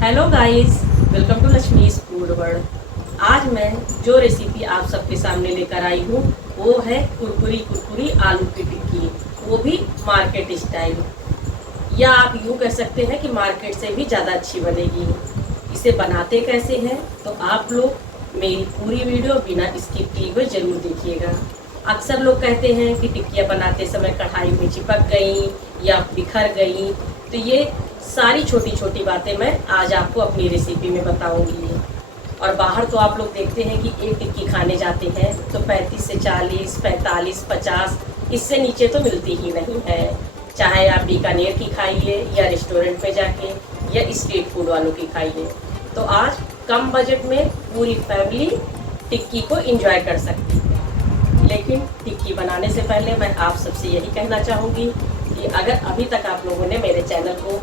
Hello guys, welcome to Lakshmi's food world. आज मैं जो रेसिपी आप सबके सामने लेकर आई हूँ वो है कुरकुरी कुरकुरी आलू की टिक्की, वो भी मार्केट स्टाइल। या आप यूँ कह सकते हैं कि मार्केट से भी ज़्यादा अच्छी बनेगी। इसे बनाते कैसे हैं तो आप लोग मेरी पूरी वीडियो बिना स्किप किए हुए ज़रूर देखिएगा। अक्सर लोग कहते हैं कि टिक्कियाँ बनाते समय कढ़ाई में चिपक गई या बिखर गई, तो ये सारी छोटी छोटी बातें मैं आज आपको अपनी रेसिपी में बताऊंगी। और बाहर तो आप लोग देखते हैं कि एक टिक्की खाने जाते हैं तो 35 से 40, 45, 50, इससे नीचे तो मिलती ही नहीं है। चाहे आप बीकानेर की खाइए या रेस्टोरेंट में जाके या स्ट्रीट फूड वालों की खाइए। तो आज कम बजट में पूरी फैमिली टिक्की को एंजॉय कर सकती है। लेकिन टिक्की बनाने से पहले मैं आप सबसे यही कहना चाहूँगी कि अगर अभी तक आप लोगों ने मेरे चैनल को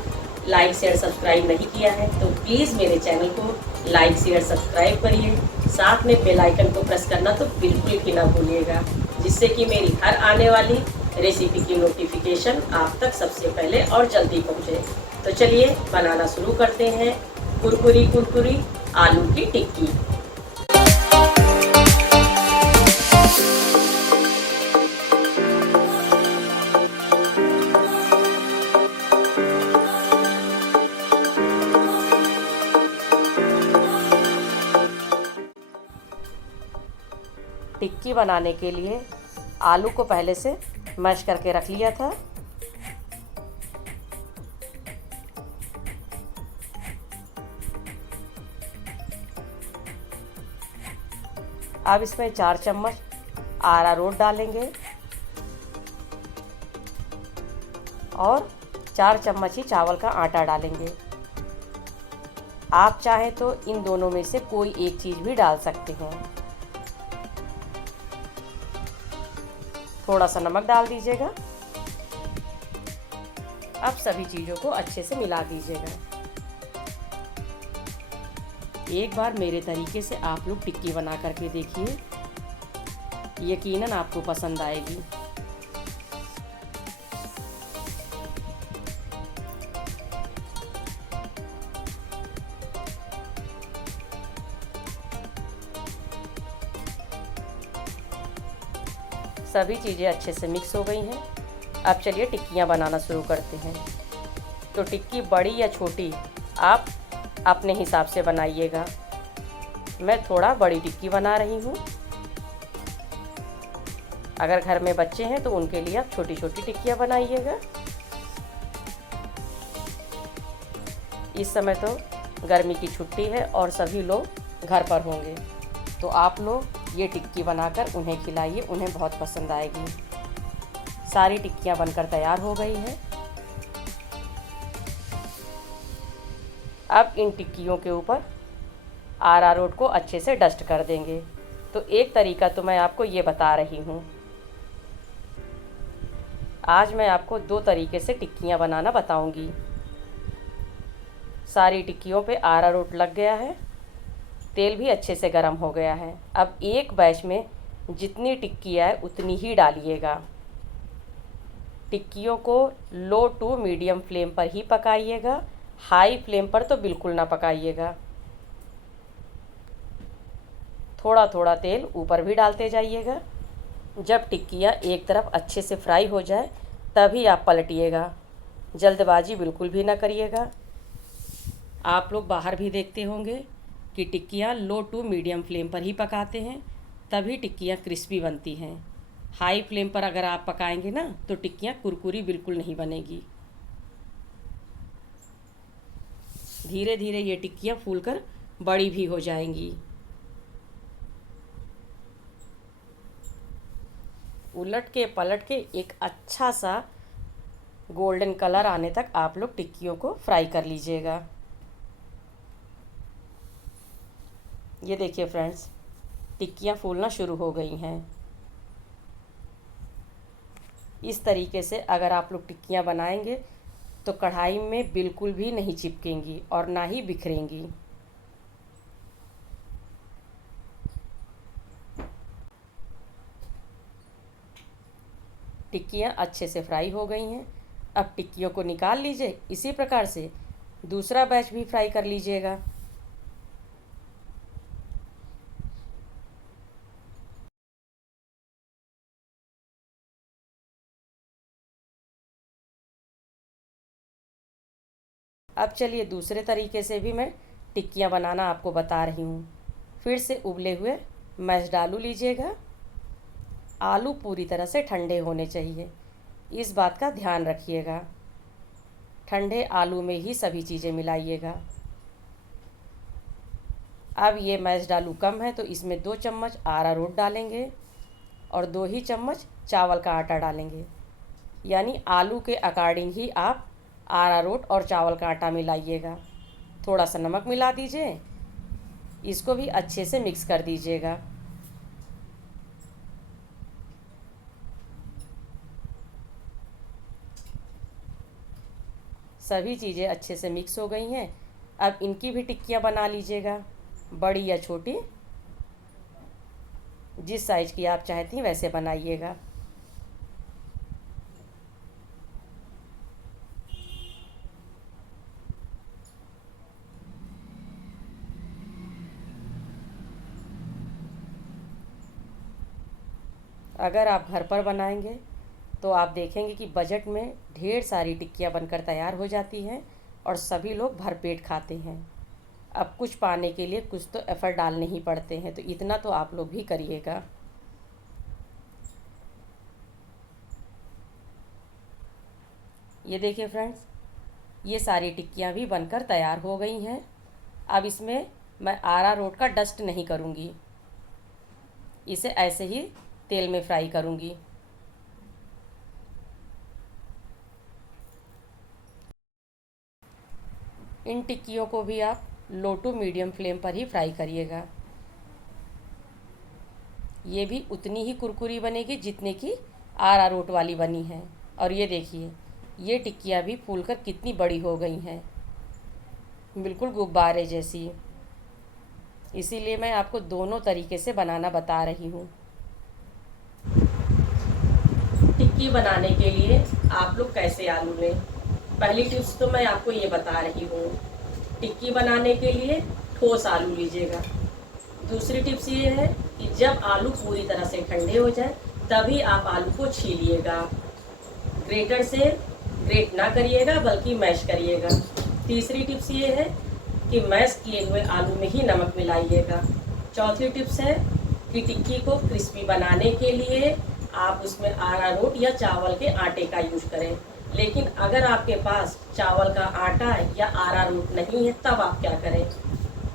लाइक शेयर सब्सक्राइब नहीं किया है तो प्लीज़ मेरे चैनल को लाइक शेयर सब्सक्राइब करिए। साथ में बेल आइकन को प्रेस करना तो बिल्कुल भी ना भूलिएगा, जिससे कि मेरी हर आने वाली रेसिपी की नोटिफिकेशन आप तक सबसे पहले और जल्दी पहुँचे। तो चलिए बनाना शुरू करते हैं कुरकुरी कुरकुरी आलू की टिक्की। टिक्की बनाने के लिए आलू को पहले से मैश करके रख लिया था। अब इसमें 4 चम्मच अरारोट डालेंगे और 4 चम्मच ही चावल का आटा डालेंगे। आप चाहें तो इन दोनों में से कोई एक चीज़ भी डाल सकते हैं। थोड़ा सा नमक डाल दीजिएगा। अब सभी चीज़ों को अच्छे से मिला दीजिएगा। एक बार मेरे तरीके से आप लोग टिक्की बना करके देखिए, यकीनन आपको पसंद आएगी। सभी चीज़ें अच्छे से मिक्स हो गई हैं। अब चलिए टिक्कियाँ बनाना शुरू करते हैं। तो टिक्की बड़ी या छोटी आप अपने हिसाब से बनाइएगा। मैं थोड़ा बड़ी टिक्की बना रही हूँ। अगर घर में बच्चे हैं तो उनके लिए आप छोटी छोटी टिक्कियाँ बनाइएगा। इस समय तो गर्मी की छुट्टी है और सभी लोग घर पर होंगे, तो आप लोग ये टिक्की बनाकर उन्हें खिलाइए, उन्हें बहुत पसंद आएगी। सारी टिक्कियाँ बनकर तैयार हो गई हैं। अब इन टिक्कियों के ऊपर अरारोट को अच्छे से डस्ट कर देंगे। तो एक तरीका तो मैं आपको ये बता रही हूँ। आज मैं आपको 2 तरीके से टिक्कियाँ बनाना बताऊँगी। सारी टिक्कियों पे अरारोट लग गया है, तेल भी अच्छे से गर्म हो गया है। अब एक बैच में जितनी टिक्की है उतनी ही डालिएगा। टिक्कियों को लो टू मीडियम फ्लेम पर ही पकाइएगा, हाई फ्लेम पर तो बिल्कुल ना पकाइएगा। थोड़ा थोड़ा तेल ऊपर भी डालते जाइएगा। जब टिक्कियाँ एक तरफ अच्छे से फ्राई हो जाए तभी आप पलटिएगा, जल्दबाजी बिल्कुल भी ना करिएगा। आप लोग बाहर भी देखते होंगे कि टिक्कियाँ लो टू मीडियम फ्लेम पर ही पकाते हैं, तभी टिक्कियाँ क्रिस्पी बनती हैं। हाई फ्लेम पर अगर आप पकाएंगे ना तो टिक्कियाँ कुरकुरी बिल्कुल नहीं बनेगी। धीरे धीरे ये टिक्कियाँ फूलकर बड़ी भी हो जाएंगी। उलट के पलट के एक अच्छा सा गोल्डन कलर आने तक आप लोग टिक्कियों को फ्राई कर लीजिएगा। ये देखिए फ्रेंड्स, टिक्कियाँ फूलना शुरू हो गई हैं। इस तरीके से अगर आप लोग टिक्कियाँ बनाएंगे तो कढ़ाई में बिल्कुल भी नहीं चिपकेंगी और ना ही बिखरेंगी। टिक्कियाँ अच्छे से फ्राई हो गई हैं। अब टिक्कियों को निकाल लीजिए। इसी प्रकार से दूसरा बैच भी फ्राई कर लीजिएगा। अब चलिए दूसरे तरीके से भी मैं टिक्कियाँ बनाना आपको बता रही हूँ। फिर से उबले हुए मैश्ड आलू लीजिएगा। आलू पूरी तरह से ठंडे होने चाहिए, इस बात का ध्यान रखिएगा। ठंडे आलू में ही सभी चीज़ें मिलाइएगा। अब ये मैश्ड आलू कम है तो इसमें 2 चम्मच अरारोट डालेंगे और 2 ही चम्मच चावल का आटा डालेंगे। यानी आलू के अकॉर्डिंग ही आप अरारोट और चावल का आटा मिलाइएगा। थोड़ा सा नमक मिला दीजिए, इसको भी अच्छे से मिक्स कर दीजिएगा। सभी चीज़ें अच्छे से मिक्स हो गई हैं। अब इनकी भी टिक्कियाँ बना लीजिएगा, बड़ी या छोटी, जिस साइज़ की आप चाहती हैं वैसे बनाइएगा। अगर आप घर पर बनाएंगे तो आप देखेंगे कि बजट में ढेर सारी टिक्कियाँ बनकर तैयार हो जाती हैं और सभी लोग भरपेट खाते हैं। अब कुछ पाने के लिए कुछ तो एफ़र्ट डालने ही पड़ते हैं, तो इतना तो आप लोग भी करिएगा। ये देखिए फ्रेंड्स, ये सारी टिक्कियाँ भी बनकर तैयार हो गई हैं। अब इसमें मैं अरारोट का डस्ट नहीं करूँगी, इसे ऐसे ही तेल में फ्राई करूँगी। इन टिक्कियों को भी आप लो टू मीडियम फ्लेम पर ही फ्राई करिएगा। ये भी उतनी ही कुरकुरी बनेगी जितने की अरारोट वाली बनी है। और ये देखिए, ये टिक्कियाँ भी फूलकर कितनी बड़ी हो गई हैं, बिल्कुल गुब्बारे जैसी। इसीलिए मैं आपको दोनों तरीके से बनाना बता रही हूँ। टिक्की बनाने के लिए आप लोग कैसे आलू लें, पहली टिप्स तो मैं आपको ये बता रही हूँ। टिक्की बनाने के लिए ठोस आलू लीजिएगा। दूसरी टिप्स ये है कि जब आलू पूरी तरह से ठंडे हो जाए तभी आप आलू को छीलिएगा। ग्रेटर से ग्रेट ना करिएगा बल्कि मैश करिएगा। तीसरी टिप्स ये है कि मैश किए हुए आलू में ही नमक मिलाइएगा। चौथी टिप्स है कि टिक्की को क्रिस्पी बनाने के लिए आप उसमें अरारोट या चावल के आटे का यूज करें। लेकिन अगर आपके पास चावल का आटा या अरारोट नहीं है तब आप क्या करें,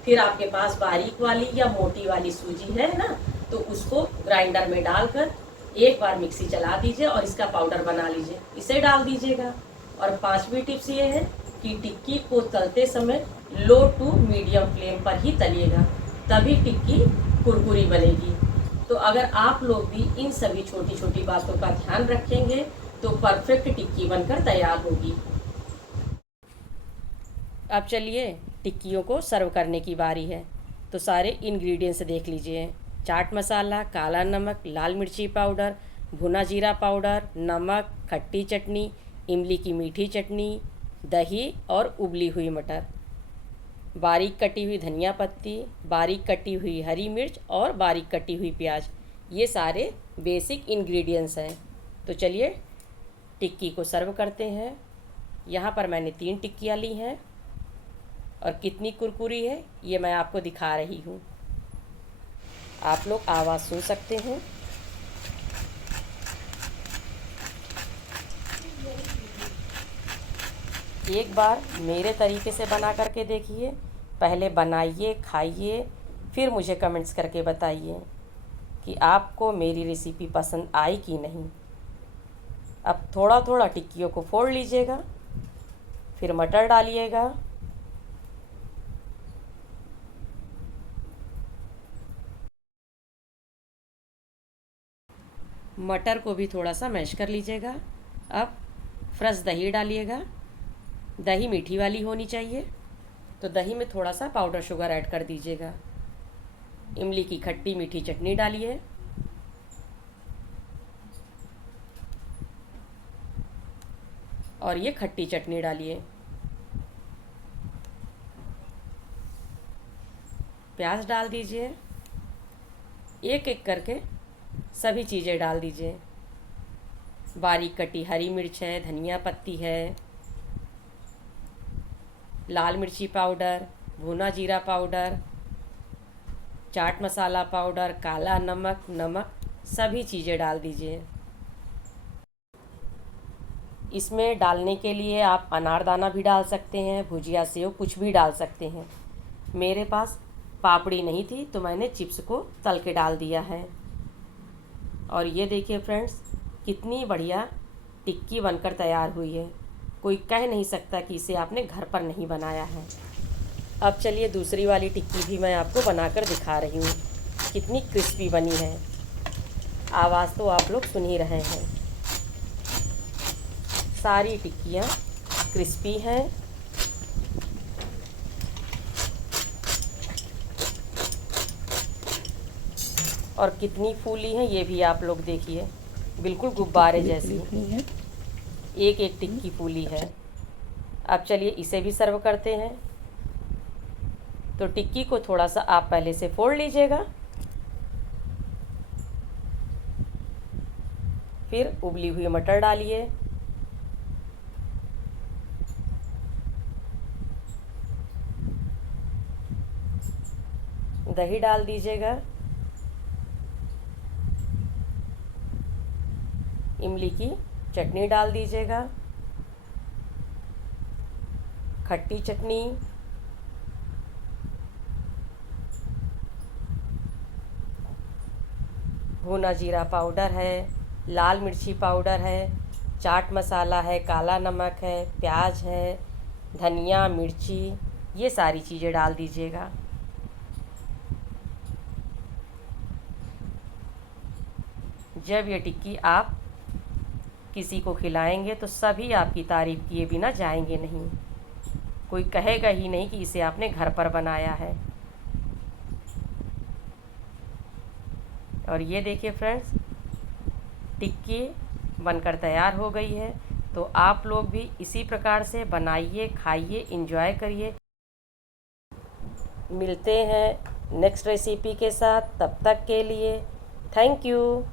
फिर आपके पास बारीक वाली या मोटी वाली सूजी है ना, तो उसको ग्राइंडर में डालकर एक बार मिक्सी चला दीजिए और इसका पाउडर बना लीजिए, इसे डाल दीजिएगा। और पांचवी टिप्स ये है कि टिक्की को तलते समय लो टू मीडियम फ्लेम पर ही तलिएगा, तभी टिक्की कुरकुरी बनेगी। तो अगर आप लोग भी इन सभी छोटी छोटी बातों का ध्यान रखेंगे तो परफेक्ट टिक्की बनकर तैयार होगी। अब चलिए टिक्कियों को सर्व करने की बारी है। तो सारे इंग्रेडिएंट्स देख लीजिए। चाट मसाला, काला नमक, लाल मिर्ची पाउडर, भुना जीरा पाउडर, नमक, खट्टी चटनी, इमली की मीठी चटनी, दही और उबली हुई मटर, बारीक कटी हुई धनिया पत्ती, बारीक कटी हुई हरी मिर्च और बारीक कटी हुई प्याज। ये सारे बेसिक इंग्रेडिएंट्स हैं। तो चलिए टिक्की को सर्व करते हैं। यहाँ पर मैंने 3 टिक्कियाँ ली हैं और कितनी कुरकुरी है ये मैं आपको दिखा रही हूँ। आप लोग आवाज़ सुन सकते हैं। एक बार मेरे तरीके से बना करके देखिए, पहले बनाइए, खाइए, फिर मुझे कमेंट्स करके बताइए कि आपको मेरी रेसिपी पसंद आई कि नहीं। अब थोड़ा थोड़ा टिक्कियों को फोड़ लीजिएगा, फिर मटर डालिएगा, मटर को भी थोड़ा सा मैश कर लीजिएगा। अब फ्रेश दही डालिएगा, दही मीठी वाली होनी चाहिए, तो दही में थोड़ा सा पाउडर शुगर ऐड कर दीजिएगा। इमली की खट्टी मीठी चटनी डालिए, और ये खट्टी चटनी डालिए। प्याज डाल दीजिए। एक एक करके सभी चीज़ें डाल दीजिए। बारीक कटी हरी मिर्च है, धनिया पत्ती है, लाल मिर्ची पाउडर, भुना जीरा पाउडर, चाट मसाला पाउडर, काला नमक, सभी चीज़ें डाल दीजिए। इसमें डालने के लिए आप अनारदाना भी डाल सकते हैं, भुजिया सेव कुछ भी डाल सकते हैं। मेरे पास पापड़ी नहीं थी तो मैंने चिप्स को तल के डाल दिया है। और ये देखिए फ्रेंड्स, कितनी बढ़िया टिक्की बनकर तैयार हुई है। कोई कह नहीं सकता कि इसे आपने घर पर नहीं बनाया है। अब चलिए दूसरी वाली टिक्की भी मैं आपको बनाकर दिखा रही हूँ। कितनी क्रिस्पी बनी है, आवाज़ तो आप लोग सुन ही रहे हैं। सारी टिक्कियाँ क्रिस्पी हैं। और कितनी फूली हैं ये भी आप लोग देखिए, बिल्कुल गुब्बारे जैसी। एक एक टिक्की फूली है। अब चलिए इसे भी सर्व करते हैं। तो टिक्की को थोड़ा सा आप पहले से फोड़ लीजिएगा, फिर उबली हुई मटर डालिए, दही डाल दीजिएगा, इमली की चटनी डाल दीजिएगा, खट्टी चटनी, भुना जीरा पाउडर है, लाल मिर्ची पाउडर है, चाट मसाला है, काला नमक है, प्याज है, धनिया मिर्ची, ये सारी चीज़ें डाल दीजिएगा। जब ये टिक्की आप किसी को खिलाएंगे तो सभी आपकी तारीफ़ किए बिना जाएंगे नहीं। कोई कहेगा ही नहीं कि इसे आपने घर पर बनाया है। और ये देखिए फ्रेंड्स, टिक्की बनकर तैयार हो गई है। तो आप लोग भी इसी प्रकार से बनाइए, खाइए, एंजॉय करिए। मिलते हैं नेक्स्ट रेसिपी के साथ, तब तक के लिए थैंक यू।